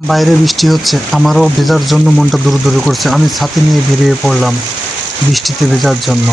বাইরে বৃষ্টি হচ্ছে, আমারও ভেজার জন্য মনটা দুরু করছে। আমি ছাতি নিয়ে বেরিয়ে পড়লাম বৃষ্টিতে ভেজার জন্য।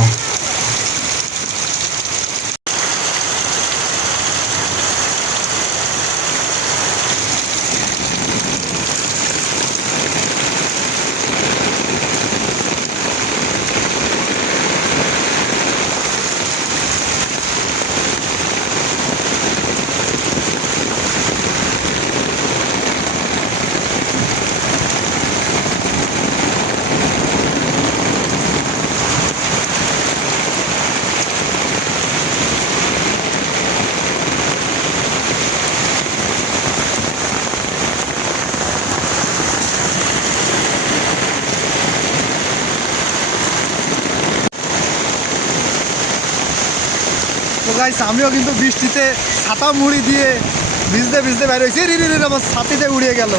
তো গাইস, আমিও কিন্তু বৃষ্টিতে ছাতা মুড়ি দিয়ে ভিজতে ভিজতে বের হয়েছি। আমার ছাতিতে উড়িয়ে গেল।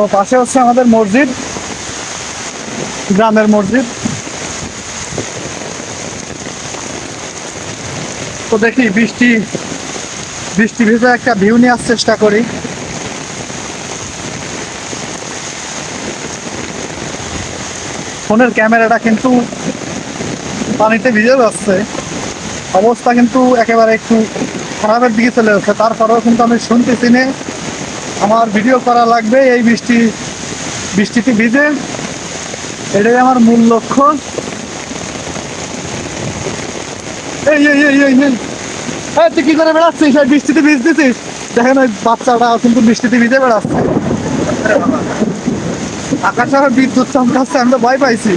তো পাশে হচ্ছে আমাদের মসজিদ, গ্রামের মসজিদ। তো দেখি বৃষ্টি ভেজে একটা ভিউ নেওয়ার চেষ্টা করি। ফোনের ক্যামেরাটা কিন্তু পানিতে ভিজে যাচ্ছে, অবস্থা কিন্তু একেবারে একটু খারাপের দিকে চলে যাচ্ছে। তারপরেও কিন্তু আমি শুনতেছি না, আমার ভিডিও করা লাগবে এই বৃষ্টিতে ভিজে, এটাই আমার মূল লক্ষ্য। এই এই এই এই এই তুই কি করে বেড়াচ্ছিস? এই বৃষ্টিতে ভিজতেছিস? দেখেন ওই বাচ্চাটা কিন্তু বৃষ্টিতে ভিজে বেড়াচ্ছে। আকাশে বিদ্যুৎ চমকাচ্ছে, আমি তো ভয় পাইছি।